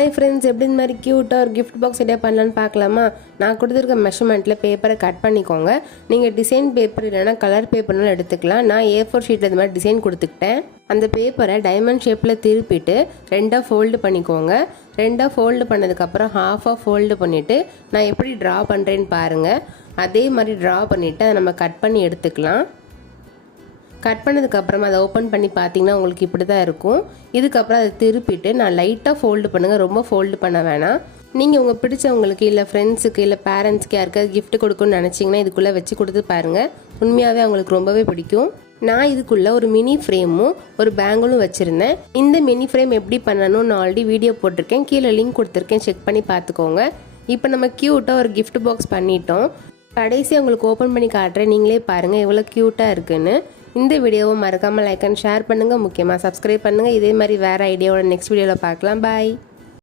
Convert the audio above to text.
Hi friends, எப்படி இந்த மாதிரி க்யூட்டாக ஒரு கிஃப்ட் பாக்ஸ் ரெடியாக பண்ணலான்னு பார்க்கலாமா? நான் கொடுத்துருக்க மெஷர்மெண்ட்டில் பேப்பரை கட் பண்ணிக்கோங்க. நீங்கள் டிசைன் பேப்பர் இல்லைனா கலர் பேப்பர்னாலும் எடுத்துக்கலாம். நான் A4 ஷீட்டில் இந்த மாதிரி டிசைன் கொடுத்துக்கிட்டேன். அந்த பேப்பரை டைமண்ட் ஷேப்பில் திருப்பிட்டு ரெண்டாக ஃபோல்டு பண்ணிக்கோங்க. ரெண்டாக ஃபோல்டு பண்ணதுக்கப்புறம் ஹாஃபாக ஃபோல்டு பண்ணிவிட்டு நான் எப்படி ட்ரா பண்ணுறேன்னு பாருங்கள். அதே மாதிரி ட்ரா பண்ணிவிட்டு அதை நம்ம கட் பண்ணி எடுத்துக்கலாம். கட் பண்ணதுக்கப்புறமா அதை ஓப்பன் பண்ணி பார்த்தீங்கன்னா உங்களுக்கு இப்படி தான் இருக்கும். இதுக்கப்புறம் அதை திருப்பிட்டு நான் லைட்டாக ஃபோல்டு பண்ணுங்கள், ரொம்ப ஃபோல்டு பண்ண வேணாம். நீங்கள் உங்கள் பிடிச்சவங்களுக்கு இல்லை ஃப்ரெண்ட்ஸுக்கு இல்லை பேரண்ட்ஸ்க்கு யாருக்காவது கிஃப்ட் கொடுக்கணும்னு நினச்சிங்கன்னா இதுக்குள்ளே வச்சு கொடுத்து பாருங்கள். உண்மையாகவே அவங்களுக்கு ரொம்பவே பிடிக்கும். நான் இதுக்குள்ளே ஒரு மினி ஃப்ரேமும் ஒரு பேங்கிளும் வச்சுருந்தேன். இந்த மினி ஃப்ரேம் எப்படி பண்ணணும்னு நான் ஆல்ரெடி வீடியோ போட்டிருக்கேன், கீழே லிங்க் கொடுத்துருக்கேன், செக் பண்ணி பார்த்துக்கோங்க. இப்போ நம்ம க்யூட்டாக ஒரு கிஃப்ட் பாக்ஸ் பண்ணிட்டோம். கடைசியாக உங்களுக்கு ஓப்பன் பண்ணி காட்டுறேன், நீங்களே பாருங்கள் எவ்வளோ க்யூட்டாக இருக்குன்னு. இந்த வீடியோவை மறக்காமல் லைக் அண்ட் ஷேர் பண்ணுங்கள். முக்கியமாக சப்ஸ்கிரைப் பண்ணுங்கள். இதே மாதிரி வேறு ஐடியாவோட நெக்ஸ்ட் வீடியோவில் பார்க்கலாம். பாய்.